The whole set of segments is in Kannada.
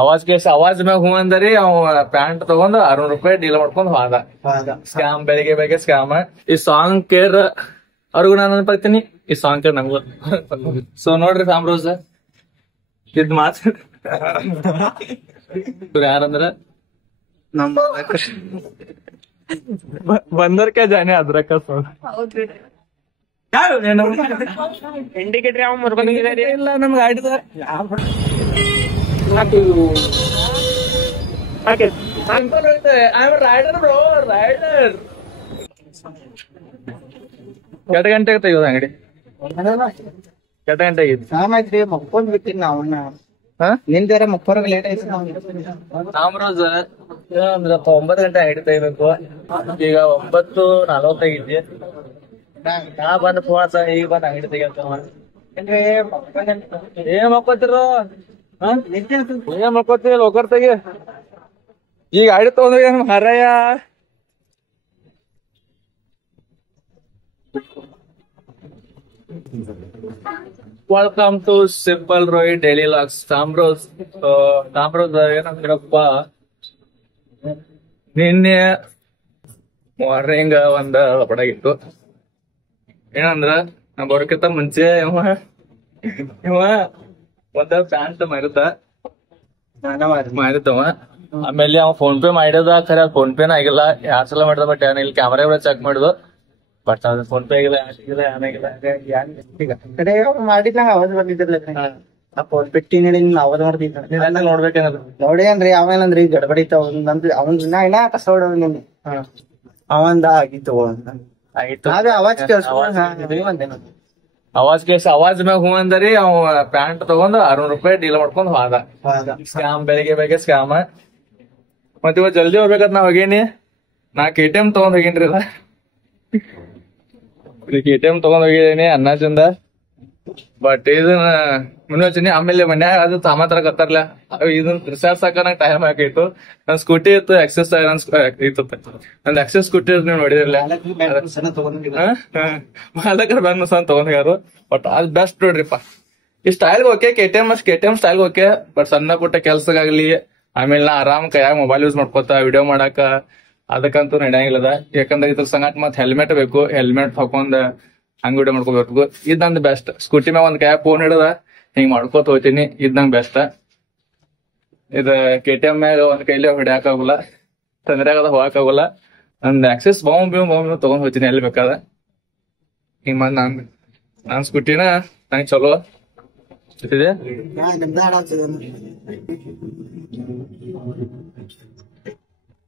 ಅವಾಜ್ ಮ್ಯಾಗ ಹೂ ಅಂದರಿ ಅವ್ ಪ್ಯಾಂಟ್ ತಗೊಂಡ್ 600 ರೂಪಾಯಿ ಡೀಲ್ ಮಾಡ್ಕೊಂಡ್ ಹೋದ. ಸ್ಕ್ಯಾಮ್ ಬೆಳಿಗ್ಗೆ ಸ್ಕ್ಯಾಮ್. ಈ ಸಾಂಗ್ ಕೇರ್ ಅವ್ರಿಗೂ ನಾನು ನೆನಪಾಗ್ತೀನಿ, ಈ ಸಾಂಗ್ ಕೇರ್ ನಂಗೂ. ಸೊ ನೋಡ್ರಿ ಸಾಮ್ರೋಸ್ ಇದ್ ಮಾತಾಡ ಯಾರಂದ್ರ ನಮ್ಮ ಬಂದರ್ಕ ಜಾನೆ ಅದ್ರಕ್ಕ ಇಂಡಿಕೇಟರ್ ಯಾವ ಮುರ್ಕೊಂಡಿದ್ದಾರೆ ಇಲ್ಲ ನಮ್ಗೆ ಆಡಿದ ರೈಡರ್ ಬ್ರೋ ರೈಡರ್. 2 ಗಂಟೆಗೆ ತೆಗಿಯೋದು ಅಂಗಡಿ, 2 ಗಂಟೆಗೆ ಸಾಮಾಯ್ತ್ರಿ ಮಕ್ಕೊಂಡ್ ಬಿಟ್ಟಿರಿ ನಾವನ್ನ ನಿಂದಾರ ಮಕ್ಕೋರ್ಗ ಲೇಟ್ ಆಯ್ತು. ಸಾಮ್ರಾಜ್ ಅಂದ್ರೆ 9 ಗಂಟೆ ಅಂಗಡಿ ತೆಗಿಬೇಕು, ಈಗ 9:40 ನಾ ಬಂದ್ ಫೋನ್ ಹಚ್ಚ, ಈಗ ಬಂದ್ ಅಂಗಡಿ ತೆಗಿಯತ್ತವ. ಏನ್ ಮಕ್ಕೋತಿರೋ ಏನ್ ಮಕ್ಕೋತಿ ಲೋಕರ್ ತೆಗಿ. ಈಗ ಗಾಡಿ ತಗೊಂಡ್ರಿ ಹರಯ್ಯ. ವೆಲ್ಕಮ್ ಟು ಸಿಂಪಲ್ ರೋಯ್ ಡೈಲಿ ಲಾಗ್ಸ್. ಸಾಮ್ರೋಸ್ ಏನಂದ್ರಪ್ಪ, ನಿನ್ನೆ ಮಾರ್ನಿಂಗ್ ಒಂದ್ ಬಡಗಿತ್ತು. ಏನಂದ್ರ ನಾ ಬರೋಕ್ಕಿಂತ ಮುಂಚೆ ಇವ ಒಂದ ಪ್ಯಾಂಟ್ ಮಾರಿದವ. ಆಮೇಲೆ ಅವ ಫೋನ್ ಪೇ ಮಾಡಿದ, ಖರೆ ಫೋನ್ ಪೇನ ಆಗಿಲ್ಲ. 2 ಸಲ ಮಾಡಿದ, ಬಟ್ ಏನಿಲ್ಲ ಕ್ಯಾಮರಾ ಚೆಕ್ ಮಾಡಿದ್ವು, ಬಟ್ ಅದ್ ಫೋನ್ ಪೇ ಆಗಿಲ್ಲ, ಏನಾಗಿಲ್ಲ. ಮಾಡಿದ್ನಂಗ ಅವಾಜ್ ಬಂದಿದ್ರಲ್ಲ ಫೋನ್ ಪೆಟ್ಟಿ ಅವಾಜ್ ಮಾಡ್ತಿದ್ದ ನೋಡ್ಬೇಕೇನದು ನೋಡೇನ್ರಿ. ಆಮೇಲಂದ್ರಿ ಗಡಬಡಿತ ಅವನ್ ಇನ್ನ ಕಸ ಹೊಡವ್ ನಿಮ್ಗೆ ಅವಂದ ಆಗಿತ್ತು ಆಗಿತ್ತು. ಅವಾಜ್ ಅವಾಜ್ ಮ್ಯಾಗ ಹೂ ಅಂದರಿ ಅವ್ ಪ್ಯಾಂಟ್ ತಗೊಂಡ್ 600 ರೂಪಾಯಿ ಡೀಲ್ ಮಾಡ್ಕೊಂಡ್ ಹೋದ. ಸ್ಕ್ಯಾಮ್ ಬೆಳಿಗ್ಗೆ ಸ್ಕ್ಯಾಮ್. ಮತ್ ಇವ ಜಲ್ದಿ ಹೋಗ್ಬೇಕಂತ ನಾ ಹೋಗೇನಿ. ನಾ KTM ತಗೊಂಡ್ ಹೋಗೇನ್ರಿ. KTM ತಗೊಂಡ್ ಹೋಗಿದ್ದೀನಿ ಅನ್ನಾಚಿಂದ. ಬಟ್ ಇದನ್ನ ಮುನ್ನೋಚಿನಿ. ಆಮೇಲೆ ಮನ್ಯಾಗ ಅದು ಸಾಮಾನ್ ತರಕತ್ತಾರಲ್ಲ, ಇದನ್ನ ರಿಚಾರ್ಜ್ ಸಾಕ ನಂಗೆ ಟೈಮ್ ಹಾಕಿತ್ತು. ನನ್ ಸ್ಕೂಟಿ ಇತ್ತು, ಎಕ್ಸೆಸ್ ಇತ್ತು. ನಂದ್ ಎಕ್ಸೆಸ್ ಸ್ಕೂಟಿ ನೀವು ನೋಡಿದಿರಲ್ಲ, ಮಾಲಕರ ಬ್ಯಾನ್ ತಗೊಂಡ್ಗಾರು. ಬಟ್ ಅದ್ ಬೆಸ್ಟ್ ನೋಡ್ರಿಪ್ಪ. ಈ style okay, KTM style okay, but ಸಣ್ಣ ಪುಟ್ಟ ಕೆಲ್ಸಗಾಗ್ಲಿ, ಆಮೇಲೆ ನಾ ಆರಾಮ್ ಕೈಯಾಗ ಮೊಬೈಲ್ ಯೂಸ್ ಮಾಡ್ಕೋತ ವಿಡಿಯೋ ಮಾಡಾಕ ಅದಕ್ಕಂತೂ ನಡೆಯಂಗಿಲ್ಲದ. ಯಾಕಂದ್ರೆ ಇದ್ರ ಸಂಗಟ್ ಮತ್ ಹೆಲ್ಮೆಟ್ ಬೇಕು, ಹೆಲ್ಮೆಟ್ ಹಾಕೊಂಡ್ ಹಂಗ ವಿಡಿಯೋ ಮಾಡ್ಕೋಬೇಕು. ಇದ್ ನಂದು ಬೆಸ್ಟ್. ಸ್ಕೂಟಿ ಮ್ಯಾಗ ಒಂದ್ ಕೈಯಾಗ ಫೋನ್ ಹಿಡದ ಹಿಂಗ್ ಮಾಡ್ಕೋತ ಹೋಗ್ತೀನಿ, ಇದ್ ನಂಗೆ ಬೆಸ್ಟ್. ಇದ KTM ಮ್ಯಾಗ ಒಂದ್ ಕೈಲಿ ಹೊಡ್ಯಾಕ ಆಗುಲ್ಲ, ತೊಂದ್ರೆಯಾಗದ ಹೋಗಕ್ ಆಗುಲ್ಲ. ನಂದ್ ಆಕ್ಸೆಸ್ ಬಾಂಬ್ ತಗೊಂಡ್ ಹೋಗ್ತೀನಿ ಎಲ್ಲಿ ಬೇಕಾದ. ಹಿಂಗ್ ಮತ್ ನಾನ್ ಸ್ಕೂಟಿನ ನಂಗೆ ಚಲೋ ಇದೆ.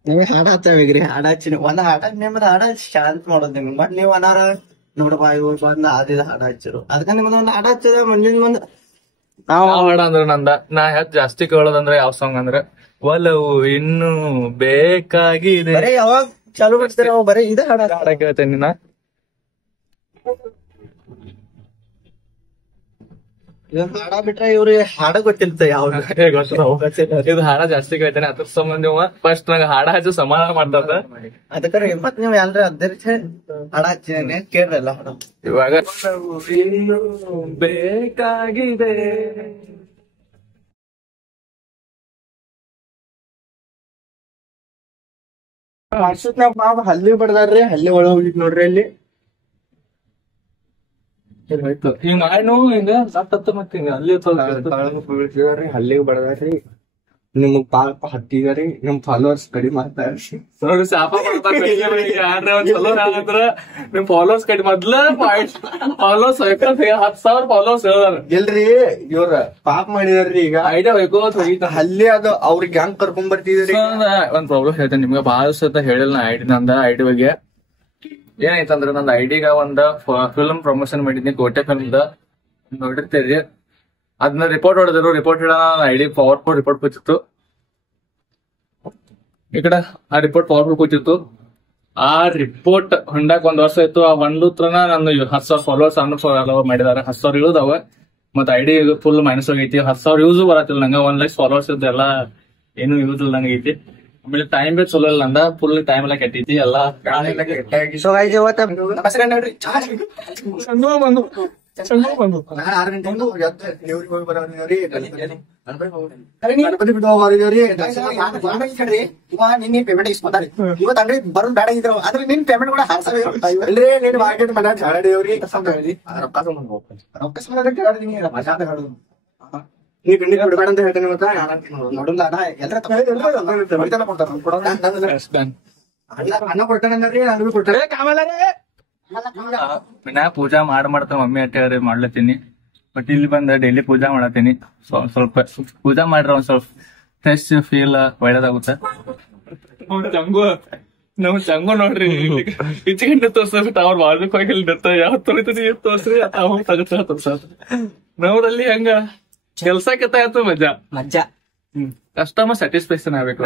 ನೀವ್ ಹಾಡ ಹತ್ತವೇಗ್ರಿ, ಹಾಡ ಹಚ್ಚಿ ಒಂದ್ ಹಾಡ ನಿಮ್ದು ಹಾಡ ಶಾಂತ ಮಾಡೋದ್ ನಿಮ್ಗೆ. ಮತ್ ನೀವ್ ಅನಾರ ನೋಡಬಾ ಇವ್ ಬಂದ ಆದಿದ ಹಾಡ ಹಚ್ಚರು, ಅದಕ್ಕ ನಿಮ್ದು ಒಂದ್ ಹಾಡ ಹಚ್ಚದ ಮುಂದಿನ ಮುಂದ್ ನಾವ್ ಹಾಡ ಅಂದ್ರ ನಂದ ನಾ ಹೆಚ್ಚು ಜಾಸ್ತಿ ಕೇಳೋದಂದ್ರ ಯಾವ ಸಾಂಗ್ ಅಂದ್ರ ಒಲವು ಇನ್ನು ಬೇಕಾಗಿದೆ. ಬರೀ ಯಾವಾಗ ಚಾಲು ಮಾಡ್ತೀರ ಬರೀ ಇದ ಹಾಡ ಕೇಳ್ತೇನೆ ನಾ. ಹಾಡ ಬಿಟ್ರೆ ಇವ್ರಿಗೆ ಹಾಡ ಗೊತ್ತಿರ್ತ ಯಾವ್ದು ಇದು ಹಾಡ ಜಾಸ್ತಿ ಕೇಳ್ತೇನೆ. ಅದ್ರ ಸಂಬಂಧ ಫಸ್ಟ್ ನಂಗೆ ಹಾಡ ಹಚ್ಚಿ ಸಮಾಧಾನ ಮಾಡ್ತದ. ಅದಕ್ಕೆ ಮತ್ ನೀವ್ ಎಲ್ರ ಅದ್ರ ಹಾಡ ಹಚ್ಚಿ ಕೇಳ್ರಲ್ಲ. ಇವಾಗ ಇನ್ನು ಬೇಕಾಗಿದೆ ವರ್ಷನಾಗ ಹಲ್ಲಿ ಬಡದಾರ್ರಿ, ಹಲ್ಲಿ ಒಳ ಹೋಗಿತ್ ನೋಡ್ರಿ ಅಲ್ಲಿ. ಹಿಂಗ ಮಾಡಿ ಹಿಂಗ ಸತ್ತ ಮತ್ತೆ ಹಿಂಗ ಅಲ್ಲಿ ಹಲ್ಲಿಗೆ ಬಡದಾರ್ರಿ. ನಿಮಗ್ ಪಾಪ ಹತ್ತಿದಾರಿ, ನಿಮ್ ಫಾಲೋವರ್ಸ್ ಕಡಿಮೆ ಆಗ್ತಾರ್ರಿ. ನೋಡಿ ಶಾಪ ಒಂದ್ಸಲ ನಿಮ್ ಫಾಲೋವರ್ಸ್ ಕಡಿಮೆ ಮೊದ್ಲ ಫಾಲೋವರ್ಸ್ 10,000 ಫಾಲೋವರ್ಸ್ ಹೇಳಾರ. ಎಲ್ರಿ ಇವ್ರ ಪಾಪ ಮಾಡಿದಾರ್ರಿ. ಈಗ ಐಡಿಯಾ ಹೋಯ್ತು ಹಲ್ಲಿ ಅದು ಅವ್ರಿಗೆ ಹೆಂಗ್ ಕರ್ಕೊಂಡ್ ಬರ್ತಿದ್ರಿ. ಒಂದ್ ಪ್ರಾಬ್ಲಮ್ ಹೇಳ್ತೇನೆ ನಿಮ್ಗೆ, ಬಹಳ ಸತ ಹೇಳಿಲ್ಲ ನಂದ ಐಡಿ ಬಗ್ಗೆ. ಏನಾಯ್ತಂದ್ರ ನಂದ್ ಐಡಿಗ ಒಂದ್ ಫಿಲ್ಮ್ ಪ್ರಮೋಷನ್ ಮಾಡಿದ್ನಿ, ಕೋಟೆ ಫಿಲ್ಮ್ದ ನೋಡಿರ್ತೀರಿ. ಅದನ್ನ ರಿಪೋರ್ಟ್ ಹೊಡೆದ್ರು. ರಿಪೋರ್ಟ್ ಹೇಳ ಐಡಿ ಪವರ್ಫುಲ್ ರಿಪೋರ್ಟ್ ಕೂತಿತ್ತು. ಈ ಕಡೆ ಆ ರಿಪೋರ್ಟ್ ಪವರ್ಫುಲ್ ಕೂತಿತ್ತು. ಆ ರಿಪೋರ್ಟ್ ಹೊಂಡಾಕ್ 1 ವರ್ಷ ಆಯ್ತು. ಆ ಹೊಂಡ್ಲತ್ರನ ನಾನು 10,000 ಫಾಲೋವರ್ಸ್ ಫಾಲೋ ಮಾಡಿದಾರೆ. 10,000 ಇಳುದಾವ, ಮತ್ ಐಡಿ ಫುಲ್ ಮೈನಸ್ ಆಗೈತಿ. 10,000 ಯೂಸ್ ಬರತ್ತಿಲ್ಲ ನಂಗ. 1 ಲಕ್ಷ ಫಾಲೋವರ್ಸ್ ಇದ್ದೆಲ್ಲ ಏನು ಯೂಸ್ ಇಲ್ಲ ನಂಗೆ ಐತಿ. ಆಮೇಲೆ ಟೈಮ್ ಬೇ ಚಲೋ ಇಲ್ಲ ನಂದ, ಫುಲ್ ಟೈಮ್ ಎಲ್ಲ ಕೆಟ್ಟೈತಿ ಎಲ್ಲ. ಚಂಗು ಬಂದು ನಾನು 6 ಗಂಟೆ ದೇವ್ರಿಗೆ ಹೋಗಿ ಬರೋರಿ ಗಣಪತಿ ಬಿಟ್ಟು ಹೋಗೋರಿ ಇವ ನಿನ್ನೆ ಪೇಮೆಂಟ್ ಇಸ್ಕೊತಾರಿ ಇವತ್ತು ಅಂದ್ರೆ ಬರೋದ್ ಬೇಡ ಇದ್ರು ಆದ್ರೆ ನಿನ್ ಪೇಮೆಂಟ್ ಕೂಡ ಹಾಕ್ಸವೇ ಅಲ್ರಿ ನೀನ್ ಮಾರ್ಕೆಟ್ ಮಾಡ ದೇವ್ರಿ ರೊಕ್ಕ ನೀ ಖಂಡಿತ ಬಿಡಬೇಡ ಅಂತ ಹೇಳ್ತೇನೆ ಮತ್ತ ನೋಡಲ್ಲ ಎಲ್ಲರ ಕೊಡ್ತಾರ ಅನ್ನ ಕೊಡ್ತಾನೆ ನನಗೂ ಕೊಡ್ತಾರೆ ಮನ್ಯಾಗ ಪೂಜಾ ಮಾಡ್ತಾರ ಮಮ್ಮಿ ಅಟ್ಟೆ ಮಾಡ್ಲತ್ತೀನಿ ಬಟ್ ಇಲ್ಲಿ ಬಂದ ಡೈಲಿ ಪೂಜಾ ಮಾಡತ್ತೀನಿ ಸ್ವಲ್ಪ ಪೂಜಾ ಮಾಡ್ರ ಒಂದ್ ಸ್ವಲ್ಪ ಫ್ರೆಶ್ ಫೀಲ್ ಒಳ್ಳೇದಾಗುತ್ತೆ ಚಂಗು ಚಂಗು ನೋಡ್ರಿ ಈಚೆ ಗಂಟೆ ತೋರ್ಸ್ಬಿಟ್ಟು ಅವ್ರು ಮಾಡ್ಬೇಕು ಹೋಗಿಲ್ಲ ನಿರ್ತ ಯಾವ ತೊಳಿತದ ತೋರ್ಸ್ರಿ ಅವ್ ತಗತ್ತ ತೋರ್ಸ ನಾವ್ರಲ್ಲಿ ಹಂಗ ಕೆಲ್ಸ ಕೆತ್ತಾಯ್ತು ಮಜಾ ಕಸ್ಟಮರ್ ಸ್ಯಾಟಿಸ್ಫ್ಯಾಕ್ಷನ್ ಆಗ್ಬೇಕು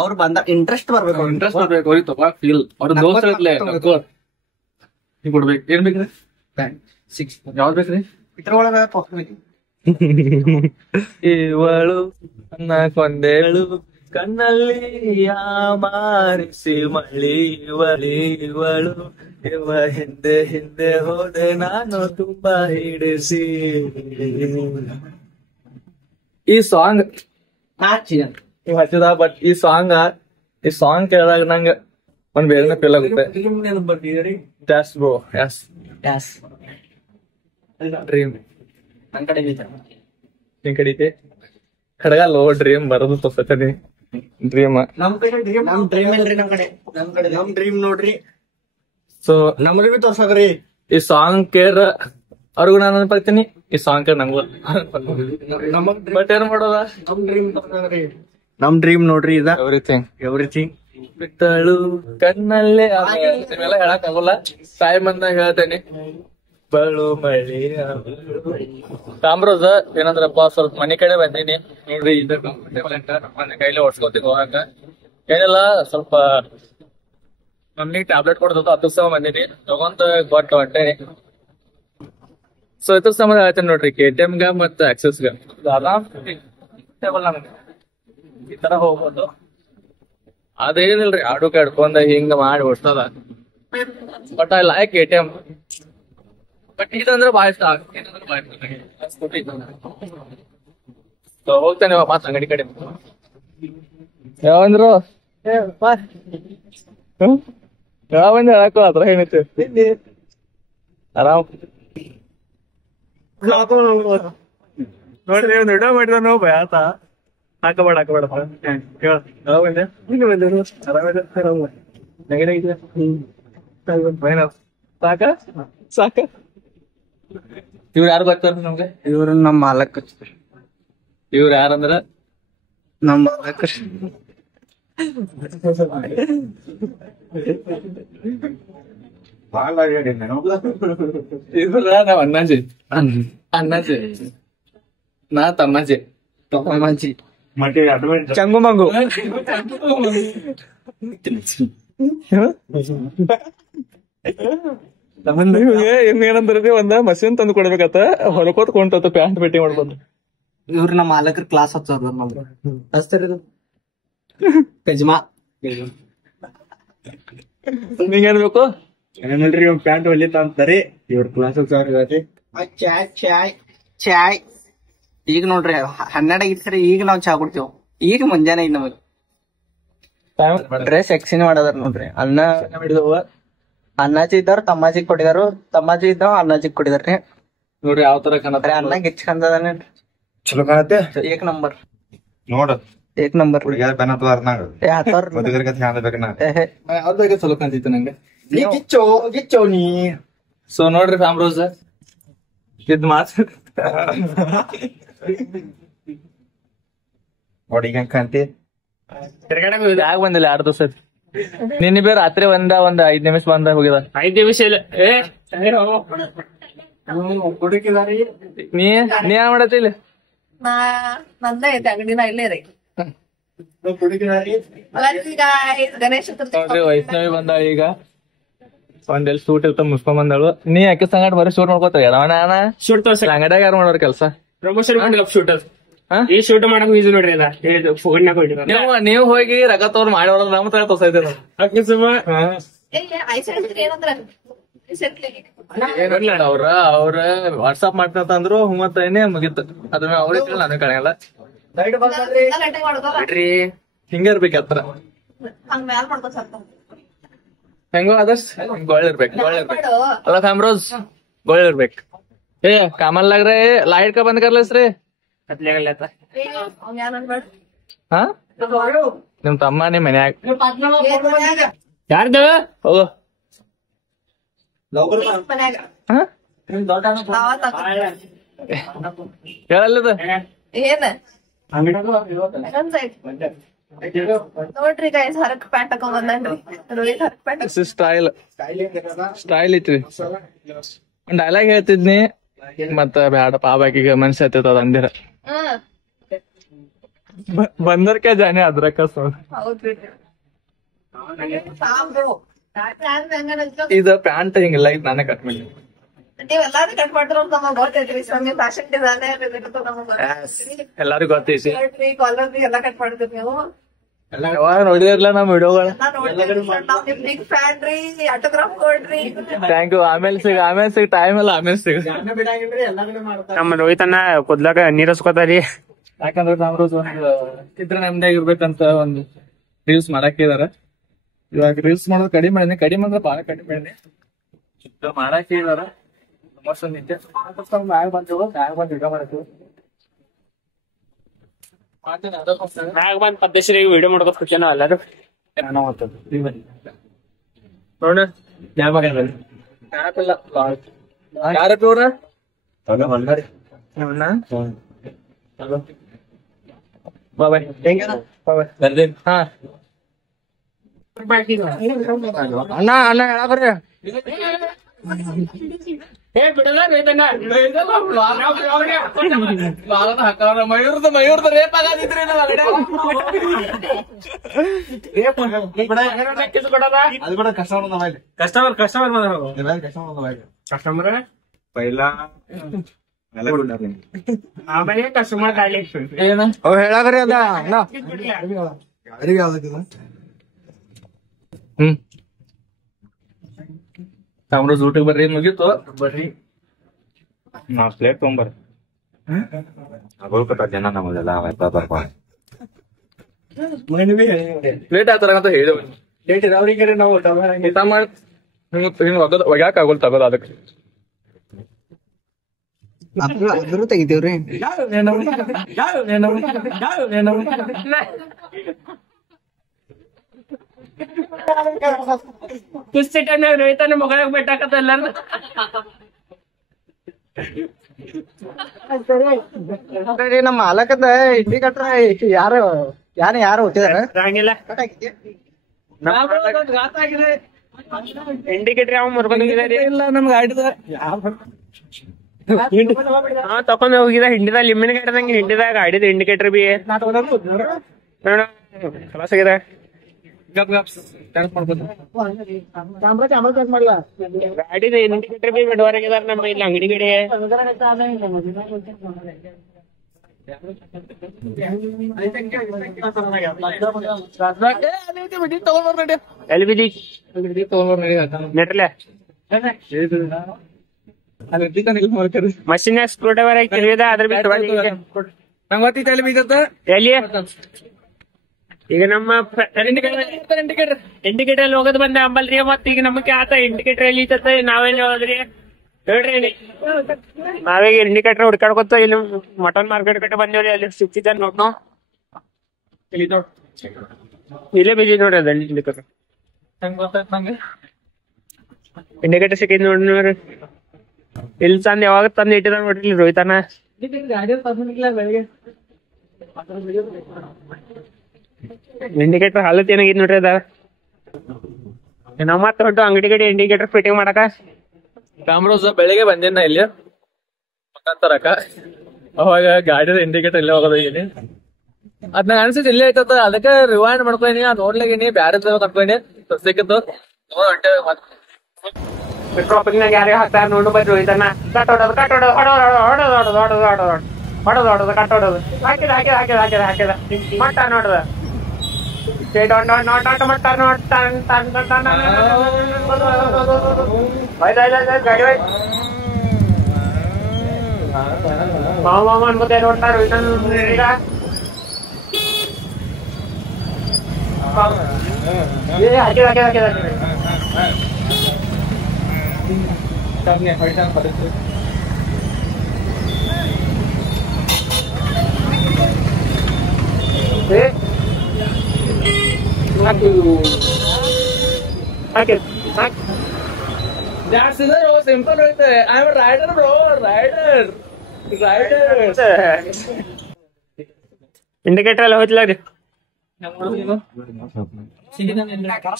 ಅವ್ರು ಬಂದ ಇಂಟ್ರೆಸ್ಟ್ ಬರ್ಬೇಕು ಅವ್ರಿಗೆ ತಗೋ ಫೀಲ್ ಅವ್ರ ದೋಸ್ತ ಕೊಡ್ಬೇಕು ಏನ್ ಬೇಕ್ರಿ ಯಾವ್ದ್ ಬೇಕ್ರಿ ಇದ್ರೊಳಗ ಇವಳು ನನ್ನ ಕೊಂದೇಳು ಕಣ್ಣಲ್ಲಿ ಮಾರಿಸಿ ಮಳಿ ಇವಳು ಇವ ಹಿಂದೆ ಹೋದೆ ನಾನು ತುಂಬಾ ಹಿಡಿಸಿ ಈ ಸಾಂಗ್ ನೀವ್ ಹಚ್ಚಿದ ಬಟ್ ಈ ಸಾಂಗ್ ಕೇಳಿದಾಗ ನಂಗ ಒಂದ್ ಬೇರೆ ಫೀಲ್ ಆಗುತ್ತೆ ಬ್ರೋ ಎಸ್ ಡ್ರೀಮ್ ನನ್ ಕಡೆ ನಿನ್ ಕಡೆ ಖಡ್ಗ ಲೋ ಡ್ರೀಮ್ ಬರೋದು ತೋರ್ಸತೀನಿ ಡ್ರೀಮ್ ನಮ್ ಡ್ರೀಮ್ ಇಲ್ರಿ ನಮ್ ಡ್ರೀಮ್ ನೋಡ್ರಿ ಸೊ ನಮ್ಗೆ ಬಿ ತೋರ್ಸಕ್ರಿ ಈ ಸಾಂಗ್ ಕೇರ್ ಅವ್ರಿಗೂ ನಾನು ನೆನಪಾಗ್ತೀನಿ ಈ ಸಾಂಗ್ ಕೇರ್ ನಂಗೂ ಬಟ್ ಏನ್ ಮಾಡೋದ ನಮ್ ಡ್ರೀಮ್ ನೋಡ್ರಿ ಇದ ಎವ್ರಿಥಿಂಗ್ ಬಿಟ್ಟಳು ಕಣ್ಣಲ್ಲೇ ಇವೆಲ್ಲ ಹೇಳಕ್ ಆಗೋಲ್ಲ ಟೈಮ್ ಅಂದಾಗ ಹೇಳ್ತೇನೆ ಬಳು ಮಳಿ ಕಾಮ್ರೋಜ್ ಏನಂದ್ರಪ್ಪ ಸ್ವಲ್ಪ ಮನೆ ಕಡೆ ಬಂದೀನಿ ನೋಡ್ರಿ ಮನೆ ಕೈಲಿ ಓಡ್ಸ್ಕೊತೀನಿ ಹೋಗಾಕ ಏನಿಲ್ಲ ಸ್ವಲ್ಪ ಮಮ್ಮಿ ಟ್ಯಾಬ್ಲೆಟ್ ಕೊಡ್ತದ ಅದ್ರ ಸಮ ಬಂದೀನಿ ತಗೊಂತ ಕೊಟ್ಟು ಹೊಂಟೇನಿ ಸೊ ಇದ್ರ ಸಂಬಂಧ ಹೇಳ್ತೇನೆ ನೋಡ್ರಿ KTM ಗ ಮತ್ತ ಆಕ್ಸೆಸ್ ಗ ಆರಾಮ್ ನಮ್ಗೆ ಈ ತರ ಹೋಗ್ಬೋದು ಅದೇನಿಲ್ರಿ ಆಡು ಕಡ್ಕೊಂಡ ಹಿಂಗ ಮಾಡಿ ಓಡ್ಸದ but I like KTM but ಇದಂದ್ರೆ ಬಾಳ ಇಷ್ಟ ಸ್ಕೂಟಿ ಹೋಗ್ತಾನೆ ಮಾತ್ ಅಂಗಡಿ ಕಡೆ ಯಾವಂದ್ರು ಯಾವಂದ ಹೇಳಕ್ಕೋ ಅದ್ರ ಏನೈತಿ ಆರಾಮ್ ನೋಡ್ರಿ ನೀವು ದೊಡ್ಡ ಮಾಡಿದ ನಾವು ಭಯಾತ ಹಾಕಬೇಡ ಸಾಕ ಇವ್ರು ಯಾರು ಬರ್ತಾರ ನಮ್ಗೆ ಇವ್ರು ನಮ್ ಮಾಲಕ್ ಇವ್ರು ಯಾರಂದ್ರ ನಮ್ ಮಾಲಕ್ ಇವ್ರ ನಾವ್ ಅಣ್ಣಾಜಿ ನಾ ತಮ್ಮಾಜಿ ಚಂಗು ಮಂಗು ಏನಂದ್ರಿ ಒಂದ ಮಷೀನ್ ತಂದು ಕೊಡ್ಬೇಕತ್ತ ಹೊರಕೋತ್ ಕೊಂಟ ಪ್ಯಾಂಟ್ ಭೇಟಿ ಮಾಡ್ಬೋದು ಇವ್ರು ನಮ್ಮ ಮಾಲಕರ ಕ್ಲಾಸ್ ಹಚ್ಚಾರ ಕಜ್ಮಾ ನಿಂಗ ಏನ್ಬೇಕು ನೋಡ್ರಿ ಒಂದ್ ಪ್ಯಾಂಟ್ ಹೊಲಿತ ಅಂತಾರಿ ಇವ್ರ ಕ್ಲಾಸ್ ಚಾಯ್ ಈಗ ನೋಡ್ರಿ 12 ಆಗಿರ್ತಾರೆ ಈಗ ನಾವ್ ಚಾ ಕುಡ್ತೇವ್ ಈಗ ಮುಂಜಾನೆ ಐತಿ ನಮಗ್ ಡ್ರೆಸ್ ಎಕ್ಸ್ಚೇಂಜ್ ಮಾಡದಾರ ನೋಡ್ರಿ ಅಣ್ಣಾಜಿ ಇದ್ದಾರ ತಮ್ಮಾಜಿಗ್ ಕೊಟ್ಟಿದಾರು ತಮ್ಮಾಜಿ ಇದ್ದಾವ ಅಣ್ಣಾಜಿಗ್ ಕೊಟ್ಟಿದಾರ್ರಿ ನೋಡ್ರಿ ಯಾವ ತರ ಕಾಣತ್ರಿ ಅಣ್ಣ ಗಿಚ್ಕಂದದಾನೆ ಚಲೋ ಕಾಣತ್ತೆ ಏಕ್ ನಂಬರ್ ನೋಡ ಏಕ್ ನಂಬರ್ ಹುಡುಗಿಯಾರ ಬೆನ್ನ ಮದುವೆ ಬೇಕನ್ನ ಯಾವ್ದು ಬೇಕಾ ಚಲೋ ಕಾಣ್ತಿತ್ತು ನಂಗೆ ಗಿಚ್ಚೋ ನೀ ಸೊ ನೋಡ್ರಿ ಫ್ಯಾಮ್ರೋಸ್ ಇದ್ ಮಾತ್ ನೋಡಿ ಈಗ ಕಾಂತಿ ಯಾಕೆ ಬಂದಿಲ್ಲ 2 ದಿವಸ ನಿನ್ನೆ ಬೇರೆ ರಾತ್ರಿ ಒಂದ್ 5 ನಿಮಿಷ ಬಂದ ಹೋಗಿದ 5 ನಿಮಿಷ ಇಲ್ಲ ನೀ ಏನ್ ಮಾಡತ್ತಿ ಇಲ್ಲಿ ನಂದ ಐತೆ ಅಂಗಡಿನ ಇಲ್ಲೇ ರೀ ಗಣೇಶ ನೋಡ್ರಿ ವೈಷ್ಣವಿ ಬಂದ ಈಗ ಒಂದೆಲ್ ಸೂಟ್ ಇರ್ತ ಮುಸ್ಕೊಂಡ್ ಬಂದಳು ನೀ ಯಾಕೆ ಸಂಗಟ ಬರೀ ಶೂಟ್ ಮಾಡ್ಕೋತ ಶೂಟ್ ತೋರ್ಸ ಅಂಗಡಿಯಾಗ ಯಾರು ಮಾಡೋರ್ ಕೆಲಸ ಪ್ರಮೋಷನ್ ಶೂಟ್ ಈ ಶೂಟ್ ಮಾಡಕ್ ಯೂಸ್ ನೋಡ್ರಿ ನೀವು ಹೋಗಿ ರಗ ತೋರ್ ಮಾಡೋರ ನಮ್ ತರ ತೋರ್ಸಿದ್ದೀರ ಏನಂದ್ರ ಏನಿಲ್ಲ ಅವ್ರ ವಾಟ್ಸಾಪ್ ಮಾಡ್ತಂದ್ರು ಮತ್ತ ಏನೇ ಮುಗಿತ್ತು ಅದ್ರ ಅವ್ರೇ ಕೇಳಿ ನಾನು ಕಳೆಯಲ್ಲ ಬಿಡ್ರಿ ಹಿಂಗ ಇರ್ಬೇಕು ಹತ್ರ ಹೆಂಗೋ ಆದರ್ಸ್ ಗೋಳಿರ್ಬೇಕು ಅಲ್ಲ ಫ್ಯಾಮ್ರೋಸ್ ಗೋಳಿರ್ಬೇಕು ಏ ಕಾಮಲ್ಲಾಗ್ರೆ ಲೈಟ್ का बंद कर लेस्रे ಹಾ ನಿಮ್ ತಮ್ಮ ನಿಮ್ ಮನ್ಯಾಗ ಯಾರ್ದು ಹೋಗು ಹಾ ಹೇಳಲ್ಲದ ಏನ್ ನೋಡ್ರಿ ಗೈಸ್ ಹರಕ್ ಪ್ಯಾಂಟ್ ಹಾಕೊಂಡ್ ಬಂದನ್ರಿ ರೋಹಿತ್ ಹರಕ್ ಪ್ಯಾಂಟ್ ಸ್ಟೈಲ್ ಐತ್ರಿ ಡೈಲಾಗ್ ಹೇಳ್ತಿದ್ನಿ ಮತ್ತ ಬ್ಯಾಡ ಪಾಬಾಕಿಗೆ ಮನ್ಸ ಹತ್ತದ ಅಂದಿರ ಬಂದರ್ಕೆ ಜಾನೆ ಅದ್ರಕ್ಕ ಹೌದ್ರಿ ಇದ ಪ್ಯಾಂಟ್ ಹಿಂಗಿಲ್ಲ ಇದು ನಾನೇ ಕಟ್ ಮಾಡಿ ನೀವೆಲ್ಲಾರು ಕಟ್ ಮಾಡ್ತಾರ ನಮಗ್ ಗೊತ್ತೈತ್ರಿ ನೀವು ಫ್ಯಾಷನ್ ಡಿಸೈನರ್ ಎಲ್ಲಾರು ಗೊತ್ತೈತಿ ಕಾಲರ್ ಎಲ್ಲಾ ಕಟ್ ಮಾಡ್ತೀರಿ ನೀವು ಯಾವಾಗ ನೋಡಿದಿರ್ಲ ನಮ್ ವಿಡಿಯೋಗಳ ಬಿಗ್ ಫ್ಯಾನ್ ರೀ ಆಟೋಗ್ರಾಫ್ ಕೊಡ್ರಿ ಥ್ಯಾಂಕ್ ಯು ಆಮೇಲೆ ಸಿಗ ಟೈಮ್ ಇಲ್ಲ ಆಮೇಲೆ ಸಿಗ ನಮ್ಮ ರೋಹಿತನ ಕುದ್ಲಾಕ ನೀರ್ ಹಸ್ಕೋತಾರಿ ಯಾಕಂದ್ರೆ ನಾವು ಒಂದು ಚಿತ್ರ ನೆಮ್ಮದಿ ಇರ್ಬೇಕಂತ ಒಂದು ರೀಲ್ಸ್ ಮಾಡಾಕಿದಾರ ಇವಾಗ ರೀಲ್ಸ್ ಮಾಡೋದು ಕಡಿಮೆ ಅಂದ್ರೆ ಬಾಳ ಕಡಿಮೆ ಮಾಡೀನಿ ಮಾಡಾಕಿ ಇದಾರ ಮೋಸ್ಟ್ ನಿತ್ಯ ಮ್ಯಾಗ ಬಂದು ವಿಡಿಯೋ ಮಾಡತ್ತೀವಿ ಮ್ಯಾಗ ಬಂದ್ ಪದ್ಧತಿಗೆ ವಿಡಿಯೋ ಮಾಡ್ಕೊತ ಕೂತೇನೋ ಎಲ್ಲಾರು ನೋಡ ಯಾರಪ್ಪ ಇವ್ರ ಬಾಯ್ ಬರ್ತೀನಿ ಹಾ ಅಣ್ಣ ಹೇಳಾಕ್ರಿ ಮಯೂರ್ದ ರೇಪ್ ಆಗದಿದ್ರಿ ಕಸ್ಟಮರ್ पहिला ಆಮೇಲೆ ಕಸ್ಟಮರ್ ಕಾಯ್ಲಿ ಏನ ಹೇಳಾಕ್ರಿ ಅದ ಅಣ್ಣ ಯಾರಿಗೆ ಯಾವ್ದಕ್ಕಿದ ತಾಮ್ರ ಊಟಕ್ಕೆ ಬರ್ರಿ ಮುಗೀತು ಬರ್ರಿ ನಾವ್ ಪ್ಲೇಟ್ ತೊಗೊಂಬರ್ರಿ ಅಗೋಲ್ಕಟ್ಟ ಜನ ನಮ್ಮದೆಲ್ಲ ಬರ್ಬಾರ್ದು ಪ್ಲೇಟ್ ಆತರ ಅಂತ ಹೇಳಿದೆವು ಅವ್ರಿಗೆ ನಾವು ಊಟ ಮಾಡಿ ಒಗ್ಯಾಕ ಆಗೋಲ್ ತಗೋದು ಅದಕ್ಕೆ ಅದ್ರೂ ತೆಗಿತೇವ್ರಿ ಕುಸ್ತಿ ಟೈಮ್ನಾಗ ರೋಹಿತನ ಮಗಳಿಗೆ ಬಿಟ್ಟಾಕತ್ತ ಎಲ್ಲಾರು ನಮ್ಮ ಮಾಲಕದ ಇಂಡಿಕೇಟರ್ ಯಾರು ಹುಟ್ಟಿದಾರ ಹಂಗಿಲ್ಲ ಇಂಡಿಕೇಟರ್ ಯಾವ ಮುರ್ಕೊಂಡಿದ್ದಾರೆ ಇಲ್ಲ ನಮ್ಗೆ ಆಡಿದ ತಕೊಂಡ್ ಹೋಗಿದ ಹಿಂಡಿದ ಲಿಂಬಿನ ಗಾಡಿದಂಗ ಹಿಂಡಿದಾಗ ಗಾಡಿದ ಇಂಡಿಕೇಟರ್ ಬಿ ಕಲಾಸ ಆಗಿದೆ ಗಾಡಿದ ಇಂಡಿಕೇಟರ್ ಬಿ ಬಿಡವರೆಗಿದಾರ ನಮ್ಮ ಇಲ್ಲಿ ಅಂಗಡಿ ಗಿಡಿ ಎಲ್ಲಿ ಬಿದ್ದಿ ನೆಟ್ರಲೆ ಮಷಿನ್ ಸ್ಕ್ರೂ ಡ್ರೈವರ್ ಆಗಿ ತಿರುಗಿದ ಅದ್ರ ಬಿ ನಂಗೆ ಗೊತ್ತಿತ್ತು ಎಲ್ಲಿ ಬೀದತ್ತ ಎಲ್ಲಿ ಈಗ ನಮ್ಮ ಇಂಡಿಕೇಟರ್ ಹೋಗೋದ್ ಬಂದ ಅಂಬಲ್ರಿ ಮತ್ ಈಗ ನಮಗೆ ಆತ ಇಂಡಿಕೇಟರ್ ಎಲ್ಲಿ ಐತತ್ತ ನಾವೇನ್ ಹೋದ್ರಿ ಹೇಳ್ರಿ ನಾವೀಗ ಇಂಡಿಕೇಟರ್ ಹುಡ್ಕಾಡ್ಕೊತ ಇಲ್ಲಿ ಮಟನ್ ಮಾರ್ಕೆಟ್ ಕಟ್ಟ ಬಂದೇವ್ರಿ ಅಲ್ಲಿ ಸಿಕ್ತಿದ್ದ ನೋಡ್ ನಾವು ಇಲ್ಲೇ ಬಿಜಿ ನೋಡ್ರಿ ಅದ ಇಂಡಿಕೇಟರ್ ಹೆಂಗ್ ಗೊತ್ತಾಯ್ತು ನಂಗೆ ಇಂಡಿಕೇಟರ್ ಸಿಕ್ಕಿದ್ ನೋಡ್ರಿ ಇಲ್ಲಿ ತಂದ್ ಯಾವಾಗ ತಂದ್ ಇಟ್ಟಿದ ನೋಡ್ರಿ ರೋಹಿತನ ಇಂಡಿಕೇಟರ್ ಹಾಲತ್ ಏನಾಗಿದ್ ನೋಡ್ರಿ ಅದ ನಾವ್ ಮತ್ತ ಹೊಟ್ಟು ಅಂಗಡಿ ಗಡಿ ಇಂಡಿಕೇಟರ್ ಫಿಟ್ಟಿಂಗ್ ಮಾಡಕ ಕಾಮ್ರೋಸ್ ಬೆಳಿಗ್ಗೆ ಬಂದಿನ ಇಲ್ಲಿ ತರಕ ಅವಾಗ ಗಾಡಿದ ಇಂಡಿಕೇಟರ್ ಇಲ್ಲೇ ಹೋಗೋದೀನಿ ಅದ್ ನಂಗೆ ಅನ್ಸಿದ್ ಇಲ್ಲೇ ಐತದ ಅದಕ್ಕೆ ರಿವೈಂಡ್ ಮಾಡ್ಕೊಂಡಿ ಅದ್ ನೋಡ್ಲಾಗಿನಿ ಬ್ಯಾರೆ ಕಟ್ಕೊಂಡಿ ಸಿಕ್ಕಿತ್ತು ಪೆಟ್ರೋಲ್ ಯಾರೇ ಹಾಕ್ತಾರ ನೋಡು ಬರ್ರಿ ರೋಹಿತನ ಕಟ್ಟೋಡೋದು ಹೊಡೋದು ಕಟ್ಟೋಡೋದು ಹಾಕಿದ ಮಟ್ಟ ನೋಡದ ಮಾವ ಅನ್ಕೋತೆ ನೋಡ್ತಾರೆ That's it, bro. Simple right there. I'm a rider, bro. Rider. Indicator ಎಲ್ಲ ಹೋಯ್ತಿಲ್ಲ ರೀ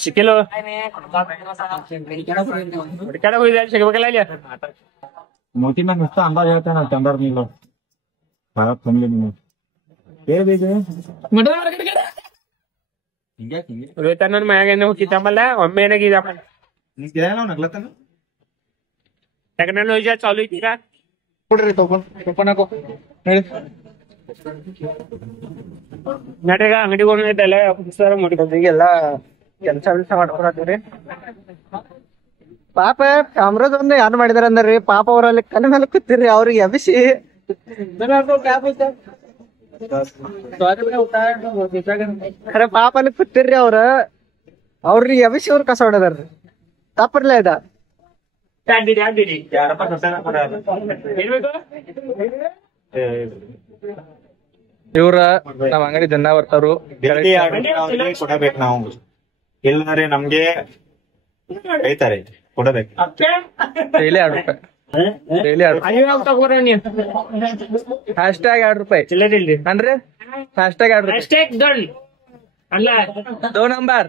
ಸಿಕ್ಕಿಲ್ಲ ಹುಡುಕಾಡ ಹೋಯ್ದ ಸಿಗ್ಬೇಕಲ್ಲ ಇಲ್ಲಿ मोती में नुसतं अंदाज येते ना चंदर नीलो भारत समजे नहीं ये देखिए ಹಿಂಗೆ ರೋಹಿತ ನನ್ನ ಮನ್ಯಾಗ ಹುಟ್ಟಿದ್ದಮ್ಮಲ್ಲ ಒಮ್ಮೆ ಏನಾಗಿದ್ದಮ್ಮ ನೀ ಕೇಳಲ್ಲ ನಗ್ಲತ್ತನ ಟೆಕ್ನಾಲಜಿ ಚಾಲು ಐತಿ ಈಗ ಕೊಡ್ರಿ ಟೋಪನ್ ಹಾಕೋ ಹೇಳಿ ನಾಟಕ ಅಂಗಡಿಗೆ ಹೋಗಿದ್ದೆಲ್ಲ ಪುಸ್ತಕ ಮುಟ್ಕೊಂಡು ಈಗೆಲ್ಲ ಕೆಲಸ ಮಾಡ್ಕೊಳತ್ತೀರಿ ಪಾಪ ಕಾಮ್ರಾಜ್ ಒಂದು ಯಾರು ಮಾಡಿದಾರ ಅಂದ್ರಿ ಪಾಪ ಅವ್ರಲ್ಲಿ ಕಣ್ಣ ಮೇಲೆ ಕೂತಿರ್ರಿ ಅವ್ರಿಗೆ ಅಭಿಷಿ ಖರೆ ಪಾಪ ಅಲ್ಲಿ ಕೂತಿರ್ರಿ ಅವ್ರಿಗೆ ಅಭಿಷಿ ಅವ್ರ ಕಸ ಹೊಡೆದಾರ್ರಿ ತಪ್ಪರ್ಲ ಇದ ಯಾರಪ್ಪ ಏನ್ಬೇಕು ಇವ್ರ ನಾವ್ ಅಂಗಡಿ ಜನ ಬರ್ತಾರು ಕೊಡಬೇಕು ನಾವು ಇಲ್ಲಾರೆ ನಮ್ಗೆ ಬೈತಾರೆ ಕೊಡಬೇಕು ಡೈಲಿ ತಗೋರ ನೀವು ಹ್ಯಾಶ್ಟ್ಯಾಗ್ ₹2 ಚಿಲ್ಲದಿಲ್ರಿ ಅಂದ್ರೆ ಹ್ಯಾಶ್ಟ್ಯಾಗ್ ₹2 ಅಷ್ಟೇ ಡನ್ ಅಲ್ಲ 2 ನಂಬರ್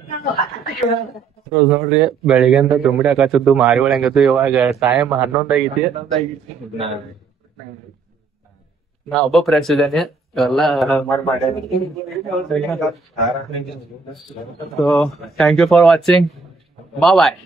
ನೋಡ್ರಿ ಬೆಳಿಗ್ಗೆಂದ ತುಂಬಿಡಿ ಹಾಕತ್ತಿದ್ದು ಮಾರಿವಳ ಹೆಂಗತ್ತು ಇವಾಗ ಟೈಮ್ 11 ಆಗೈತಿ ನಾ ಒಬ್ಬ ಫ್ರೆಂಡ್ಸ್ ಇದ್ದಾನೆ ಎಲ್ಲ so thank you for watching bye